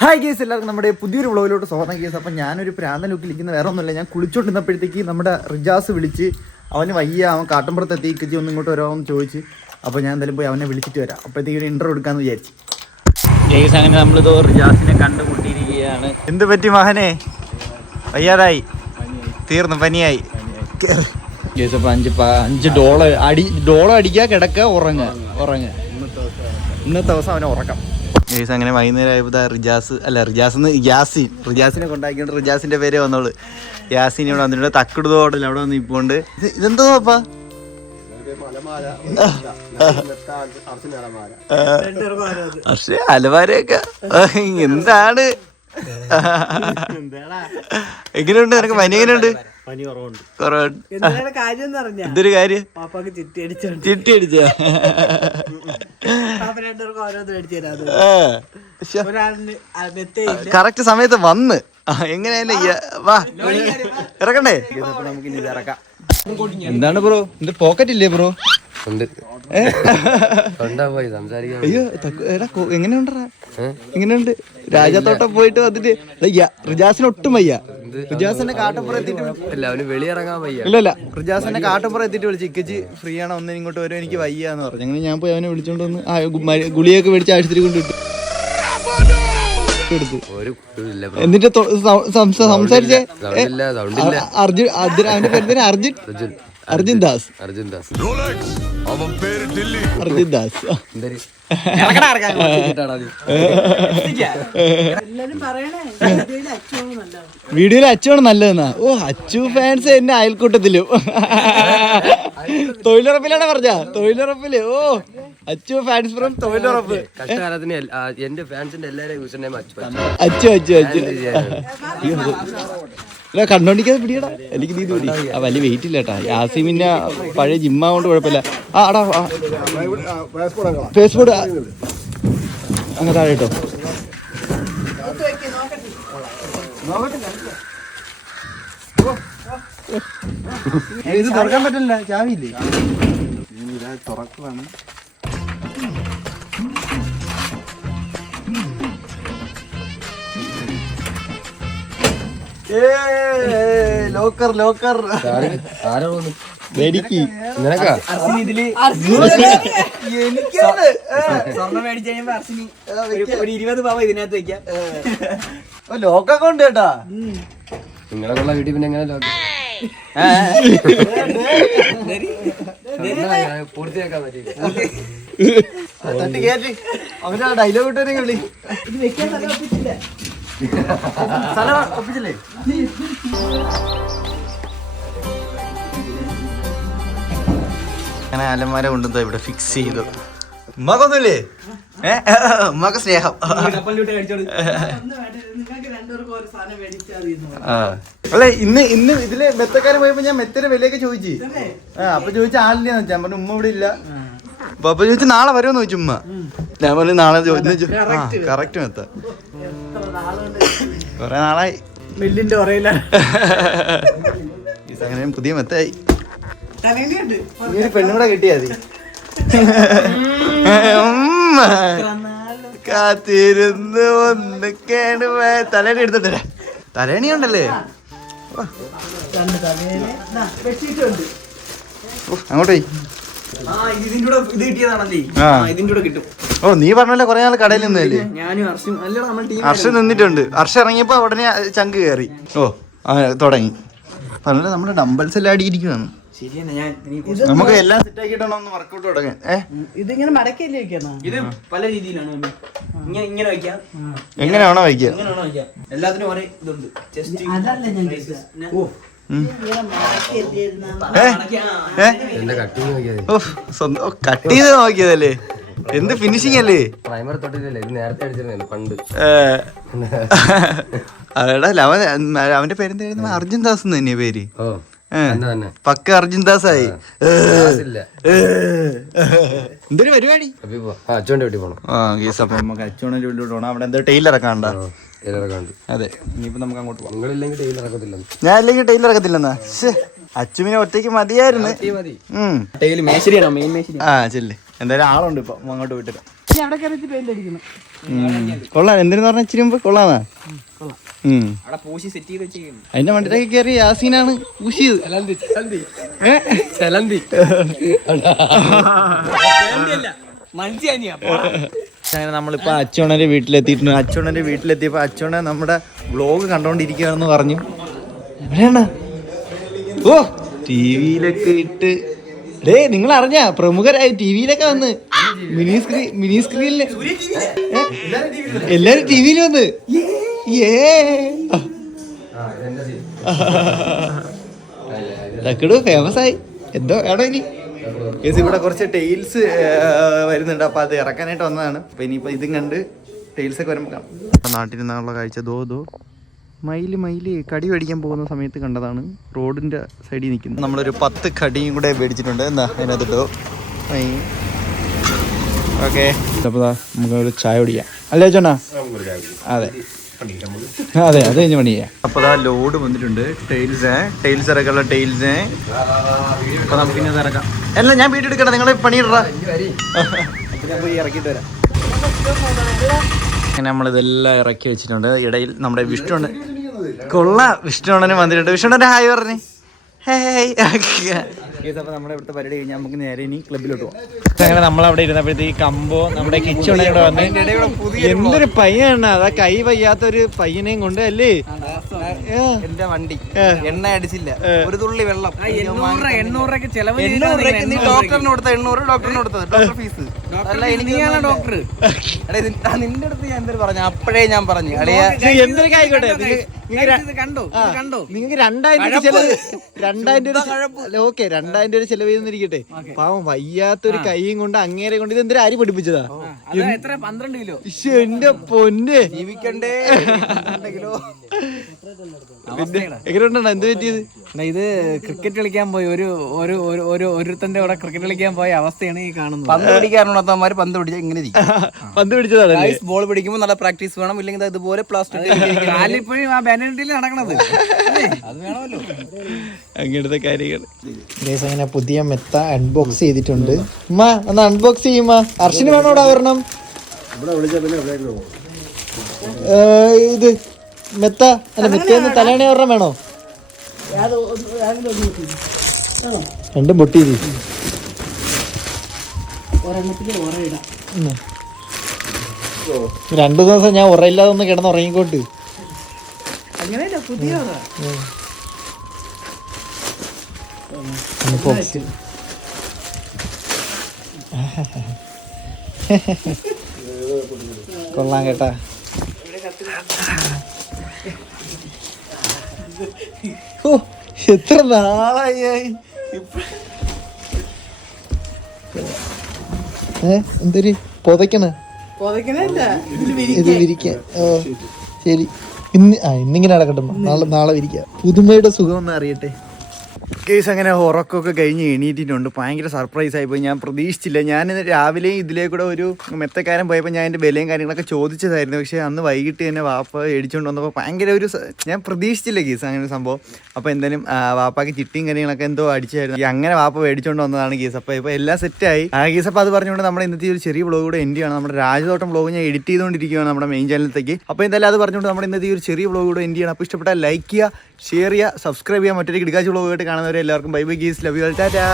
Hi guys, എല്ലാവർക്കും നമ്മുടെ പുതിയൊരു വ്ളോഗിലോട്ട് സ്വാഗതം ഗേസ്. അപ്പം ഞാനൊരു പ്രാന്തൻ ലുക്കിലിരിക്കുന്ന വേറെ ഒന്നുമില്ല. ഞാൻ കുളിച്ചോണ്ടിരുന്നപ്പോഴത്തേക്ക് നമ്മുടെ റിജാസ് വിളിച്ച് അവന് വയ്യ, അവൻ കാട്ടുംപുറത്ത് എത്തിക്കച്ചി ഒന്ന് ഇങ്ങോട്ട് വരാമെന്ന് ചോദിച്ച്. അപ്പോൾ ഞാൻ എന്തായാലും പോയി അവനെ വിളിച്ചിട്ട് വരാം. അപ്പോഴത്തേക്ക് ഒരു ഇൻട്രോ എടുക്കാമെന്ന് വിചാരിച്ചു ഗേസ്. അങ്ങനെ നമ്മളിതോ റിജാസിനെ കണ്ടുമുട്ടിയിരിക്കുകയാണ്. എന്ത് പറ്റി മകനെ? വയ്യാതായി, തീർന്നു, പനിയായി ഗേസ്. അപ്പോൾ അഞ്ച് ഡോളർ അടിക്കുക, കിടക്കുക, ഉറങ്ങുക. ഇന്നത്തെ ദിവസം അവനെ ഉറക്കാം ഗേസ്. അങ്ങനെ വൈകുന്നേരം ആയപ്പോൾ റിജാസിനെ കൊണ്ടാക്കിയോണ്ട് റിജാസിന്റെ പേര് വന്നോളൂ. യാസിൻ ഇവിടെ വന്നിട്ടുണ്ട്. തക്കിടുതോടല്ല അവിടെ വന്ന് ഇപ്പോണ്ട്. ഇതെന്തോ അപ്പാ? പക്ഷേ അലമാരയൊക്കെ എന്താണ്? എങ്ങനെയുണ്ട് നിനക്ക്? പനി എങ്ങനെയുണ്ട്? എന്തൊരു കാര്യം? ചിട്ടി അടിച്ച കറക്റ്റ് സമയത്ത് വന്ന് എങ്ങനെയല്ലേ വാ ഇറക്കണ്ടേ? നമുക്ക് ഇനി ഇറക്കാം. എന്താണ് ബ്രോ? എന്ത് പോക്കറ്റ് ഇല്ലേ ബ്രോ? അയ്യോ എങ്ങനെയുണ്ടാ? എങ്ങനെയുണ്ട്? രാജാത്തോട്ടം പോയിട്ട് വന്നിട്ട് റിജാസിന് ഒട്ടും വയ്യ. റിജാസിന്റെ കാട്ടുപുറം എത്തിയിട്ട് ഇല്ല റിജാസിന്റെ കാട്ടുപുറം എത്തിയിട്ട് വിളിച്ചു. ഇക്കച്ചി ഫ്രീ ആണോ, ഒന്നിനും ഇങ്ങോട്ട് വരും, എനിക്ക് വയ്യ എന്ന് പറഞ്ഞു. അങ്ങനെ ഞാൻ പോയി അവനെ വിളിച്ചോണ്ട് വന്ന് ഗുളിയൊക്കെ മേടിച്ച് ആശുപത്രി കൊണ്ടിട്ടു. എന്നിട്ട് സംസാരിച്ചേ അവന്റെ പേര് അർജുൻ ദാസ്. വീഡിയോയിൽ അച്ചുവാണ് നല്ലതെന്നാ? ഓ, അച്ചു ഫാൻസ് എന്നെ അയൽക്കൂട്ടത്തിലും തൊഴിലുറപ്പിലാണ് പറഞ്ഞ. തൊഴിലുറപ്പില് ഓ, അച്ചു ഫാൻസ് ഫ്രം തൊഴിലുറപ്പ്. അച്ചു കണ്ടോണ്ടിക്കാതെ പിടിയടാ. എനിക്ക് നീ പിടി. വലിയ വെയിറ്റ് ഇല്ല കേട്ടാ. യാസിമിന്റെ പഴയ ജിമ്മാകൊണ്ട് കുഴപ്പമില്ല. ആടാ ഫേസ്ബുക്ക് അങ്ങ് താഴെ കേട്ടോ. ഇത് തുറക്കാൻ പറ്റില്ല, ചാവിയില്ലേ? തുറക്കുവാണ്. ലോക്കർ ഇതിനകത്ത് വെക്കാം. ലോക്കൊക്കെ ഉണ്ട് കേട്ടാ. നിങ്ങളെ വീട്ടിൽ പിന്നെ എങ്ങനെ ലോക്ക് പൂർത്തിയാക്കാൻ പറ്റില്ല? അവനാ ഡയലോഗ് ഇട്ടു വിളി. ഒപ്പിച്ചില്ലേ? അങ്ങനെ അലമാര കൊണ്ടുവന്നോ ഇവിടെ ഫിക്സ് ചെയ്തു. ഉമ്മാക്കൊന്നുമില്ലേ? ഉമ്മാക്ക് സ്നേഹം. അല്ലെ ഇന്ന് ഇതില് മെത്തക്കാരൻ പോയപ്പോ ഞാൻ മെത്തയുടെ വിലയൊക്കെ ചോദിച്ചു. അപ്പൊ ചോദിച്ച ആളില്ലെന്ന് വെച്ചാ പറഞ്ഞു ഉമ്മ ഇവിടെ ഇല്ല. അപ്പൊ ചോദിച്ചു നാളെ വരുമെന്ന് ചോദിച്ചു ഉമ്മ. ഞാൻ പറഞ്ഞു നാളെ ചോദിച്ചു. കറക്റ്റ് മെത്ത. കൊറേ നാളായി മില്ലിന്റെ അങ്ങനെ പുതിയ മെത്തായി. പെണ്ണുകൂടെ കിട്ടിയാ മതി. കാത്തിരുന്ന് ഒന്നൊക്കെയാണ് തലേണി എടുത്തിട്ടില്ല. തലേണി ഉണ്ടല്ലേ? അങ്ങോട്ടേ. ഓ, നീ പറഞ്ഞല്ലേ കൊറേ നാൾ കടയിൽ നിന്നല്ലേ? ഹർഷ നിന്നിട്ടുണ്ട്. ഹർഷ ഇറങ്ങിയപ്പോ ഉടനെ ചങ്ക് കയറി. ഓ തുടങ്ങി പറഞ്ഞല്ലേ. നമ്മുടെ ഡംബൽസ് എല്ലാം അടിയിരിക്കുവാണ്. നമുക്ക് എല്ലാം സെറ്റ് ആക്കിയിട്ടാണോ ഒന്ന് വർക്കൗട്ട് തുടങ്ങാൻ? ഇതിങ്ങനെ മടക്കിയല്ലേ വെക്കാന്നോ? ഇത് പല രീതിയിലാണ്. ഇങ്ങനെ വെക്കാം, എങ്ങനെയാണോ വയ്ക്കുക. എല്ലാത്തിനും ഒരേ ഇതുണ്ട്. കട്ട് ചെയ്ത് നോക്കിയതല്ലേ? എന്ത് ഫിനിഷിംഗ് അല്ലേ? അവന്റെ പേരെന്തായിരുന്നു? അർജുൻ ദാസ് തന്നെയാ പേര്. പക്ക അർജുൻ ദാസായി. എന്തൊരു പരിപാടി? അച്ഛൻ്റെ വീട്ടിൽ പോകണം. അപ്പൊ നമുക്ക് അച്ഛൻ്റെ വീട്ടിൽ പോകണം. അവിടെ എന്തോ ടൈലറൊക്കെ ഉണ്ടോ? അതെ, ഇനിയിപ്പോ നമുക്ക് അങ്ങോട്ട് പോകാം. ഞാൻ ഇല്ലെങ്കിൽ ടൈലർ ഇറക്കത്തില്ലെന്നാ? അച്ചുവിനെ ഒറ്റയ്ക്ക് മതിയായിരുന്നു. ആ ചെല്ലേ, എന്തായാലും ആളുണ്ട് ഇപ്പൊ അങ്ങോട്ട് വിട്ടിട്ട്. അവിടെ കയറിച്ച് പെയിന്റ് അടിക്കണം. കൊള്ളാം. എന്തിനു പറഞ്ഞ ഇച്ചിരി മുമ്പ് കൊള്ളാന്നാ. അവിടെ പൂശി സെറ്റ് ചെയ്ത് വെച്ചിരിക്കുന്നു. അതിന്റെ വണ്ടിയിലേക്ക് കയറി യാസീനാണ് പൂശിയത്. അങ്ങനെ നമ്മളിപ്പോ അച്ചോണന്റെ വീട്ടിലെത്തിയിട്ടുണ്ട്. അച്ചോണന്റെ വീട്ടിലെത്തിയപ്പോ അച്ചോണ നമ്മുടെ വ്ലോഗ് കണ്ടോണ്ടിരിക്കുകയാണെന്ന് പറഞ്ഞു. എവിടെയാണ്? ഓ ടിവിയിലൊക്കെ ഇട്ട് ഡേ നിങ്ങൾ അറിഞ്ഞ പ്രമുഖരായി ടിവിയിലൊക്കെ വന്ന് മിനി സ്ക്രീനില് എല്ലാരും ടിവിയിൽ വന്ന് തക്കടു ഫേമസ് ആയി. എന്തോ വേണോ ഇനി? ഇവിടെ കുറച്ച് ടെയിൽസ് വരുന്നുണ്ട്, അപ്പൊ അത് ഇറക്കാനായിട്ട് വന്നതാണ്. അപ്പൊ ഇനിയിപ്പോ ഇതും കണ്ട് ടെയിൽസ് ഒക്കെ വരുമ്പോ കാണാം. നാട്ടിൽ നിന്നുള്ള കാഴ്ച ദോ മയില് കടി മേടിക്കാൻ പോകുന്ന സമയത്ത് കണ്ടതാണ്. റോഡിന്റെ സൈഡിൽ നിൽക്കുന്നത്. നമ്മളൊരു 10 കടിയും കൂടെ മേടിച്ചിട്ടുണ്ട്. എന്താ അതിനകത്തിട്ടോ ഓക്കെ. അപ്പോൾ നമുക്കൊരു ചായ കുടിക്കാം അല്ലേ ചേട്ടാ? അതെ അത് കഴിഞ്ഞ് പണി ചെയ്യാം. അപ്പോൾ ലോഡ് വന്നിട്ടുണ്ട്. ടൈൽസ് ഇറക്കാനുള്ള ടൈൽസ്. അപ്പോൾ നമുക്കിനി അത് ഇറക്കാം. അല്ല ഞാൻ വീട്ടിൽ എടുക്കട്ടെ, നിങ്ങൾ പണിയിടാ. ഞാൻ പോയി ഇറക്കിയിട്ട് വരാം. അങ്ങനെ നമ്മളിതെല്ലാം ഇറക്കി വെച്ചിട്ടുണ്ട്. ഇടയിൽ നമ്മുടെ വിഷ്ണുണ്ട്. കൊള്ളാം, വിഷ്ണുണ്ണനും വന്നിട്ടുണ്ട്. വിഷ്ണുണ്ണൻ്റെ ഹായ് പറഞ്ഞേ. അപ്പോൾ നമ്മുടെ ഇവിടുത്തെ പരിപാടി കഴിഞ്ഞാൽ നമുക്ക് നേരെ ഇനി ക്ലബിലോട്ട് പോകാം. അങ്ങനെ നമ്മളവിടെ ഇരുന്നപ്പോഴത്തേക്ക് കമ്പോ നമ്മുടെ കിച്ചോടെ കൂടെ വന്ന് എന്തൊരു പയ്യാണ്. അതാ കൈ വയ്യാത്തൊരു പയ്യനെയും കൊണ്ട് അല്ലേ എന്റെ വണ്ടി എണ്ണ അടിച്ചില്ല, ഒരു തുള്ളി വെള്ളം. 800 ഡോക്ടറിന് കൊടുത്ത 800 ഡോക്ടറിന് കൊടുത്തത് ഡോക്ടർ ഫീസ്. അല്ല എനിക്ക് ഡോക്ടർ നിന്റെ അടുത്ത് ഞാൻ എന്തൊരു പറഞ്ഞു, അപ്പോഴേ ഞാൻ പറഞ്ഞു എന്തൊക്കെ ആയിക്കോട്ടെ. നിങ്ങൾക്ക് 2000 ഓക്കെ 2000 രൂപ ചെലവ് ചെയ്തിരിക്കട്ടെ. പാവം വയ്യാത്തൊരു കൈയും കൊണ്ട് അങ്ങേരെ കൊണ്ട് ഇത് എന്തൊരു അരി പഠിപ്പിച്ചതാ. 12 കിലോ. എന്റെ പൊന്നെ, ജീവിക്കണ്ടേ കിലോ. എങ്ങനെയുണ്ടോ എന്ത് പറ്റിയത്? ഇത് ക്രിക്കറ്റ് കളിക്കാൻ പോയി ഒരുത്തന്റെ കൂടെ ക്രിക്കറ്റ് കളിക്കാൻ പോയ അവസ്ഥയാണ് ഈ കാണുന്നത്. പന്ത് പിടിക്കാറുള്ളവന്മാര് പന്ത് പിടിച്ചാൽ ഇങ്ങനെ പന്ത് പിടിച്ചതാണ്. ബോൾ പിടിക്കുമ്പോൾ നല്ല പ്രാക്ടീസ് വേണം, ഇല്ലെങ്കിൽ ഇതുപോലെ പ്ലാസ്റ്റിക് കാലിപ്പോഴും ആ ബാനറ്റിൽ നടക്കണത് അത് വേണമല്ലോ. അങ്ങനത്തെ കാര്യങ്ങൾ. അങ്ങനെ പുതിയ മെത്ത അൺബോക്സ് ചെയ്തിട്ടുണ്ട്. ഉമ്മ ഒന്ന് അൺബോക്സ് ചെയ്യുമ്പോ അർഷന് വേണോടാ ഒരെണ്ണം. ഇത് മെത്ത അല്ല, മെത്തേന്ന് തലേണ ഒരെണ്ണം വേണോ? രണ്ടും പൊട്ടി. 2 ദിവസം ഞാൻ ഉറയില്ലാതെ ഒന്ന് കിടന്ന് ഉറങ്ങിക്കോട്ട്. കൊള്ളാം കേട്ടാ. ഓ എത്ര നാളായി എന്തൊരു പൊതയ്ക്കണ ഇത് വിരിക്കാൻ. ഓ ശരി, ഇന്നിങ്ങനെ നടക്കട്ടെ, നാളെ വിരിക്കാം. പുതുമയുടെ സുഖം ഒന്ന് അറിയട്ടെ. കേസ് അങ്ങനെ ഉറക്കമൊക്കെ കഴിഞ്ഞ് എണീറ്റിട്ടുണ്ട്. ഭയങ്കര സർപ്രൈസ് ആയിപ്പോയി. ഞാൻ പ്രതീക്ഷിച്ചില്ല. ഞാൻ രാവിലെ ഇതിലേ കൂടെ ഒരു മെത്തക്കാരൻ പോയപ്പോൾ ഞാൻ എൻ്റെ വിലയും കാര്യങ്ങളൊക്കെ ചോദിച്ചതായിരുന്നു. പക്ഷേ അന്ന് വൈകിട്ട് തന്നെ വാപ്പ മേടിച്ചുകൊണ്ട് വന്നപ്പോൾ ഭയങ്കര ഞാൻ പ്രതീക്ഷിച്ചില്ല കേസ് അങ്ങനെ ഒരു സംഭവം. അപ്പോൾ എന്തായാലും വാപ്പാക്ക് ചിട്ടിയും കാര്യങ്ങളൊക്കെ എന്തോ അടിച്ചായിരുന്നു. അങ്ങനെ വാപ്പ മേടിച്ചുകൊണ്ട് വന്നതാണ് കേസ്. അപ്പോൾ ഇപ്പോൾ എല്ലാം സെറ്റായി കേസ്. അപ്പോൾ അത് പറഞ്ഞുകൊണ്ട് നമ്മുടെ ഇന്നത്തെ ഒരു ചെറിയ വ്ളോഗ് കൂടെ എൻഡ് ചെയ്യണം. നമ്മുടെ രാജതോട്ടം വ്ളോഗ് ഞാൻ എഡിറ്റ് ചെയ്തുകൊണ്ടിരിക്കുകയാണ് നമ്മുടെ മെയിൻ ചാനലിലേക്ക്. അപ്പോൾ എന്തായാലും അത് പറഞ്ഞുകൊണ്ട് നമ്മുടെ ഇന്നത്തെ ഒരു ചെറിയ വ്ളോഗ് കൂടെ എൻഡ് ചെയ്യണം. അപ്പോൾ ഇഷ്ടപ്പെട്ടാൽ ലൈക്ക് ചെയ്യുക, ഷെയർ ചെയ്യുക, സബ്സ്ക്രൈബ് ചെയ്യുക. മറ്റൊരു കിടക്കാച്ച് വ്ളോഗ് ആയിട്ട് കാണുന്നവരെ എല്ലാവർക്കും bye bye geese, love you all, Tata.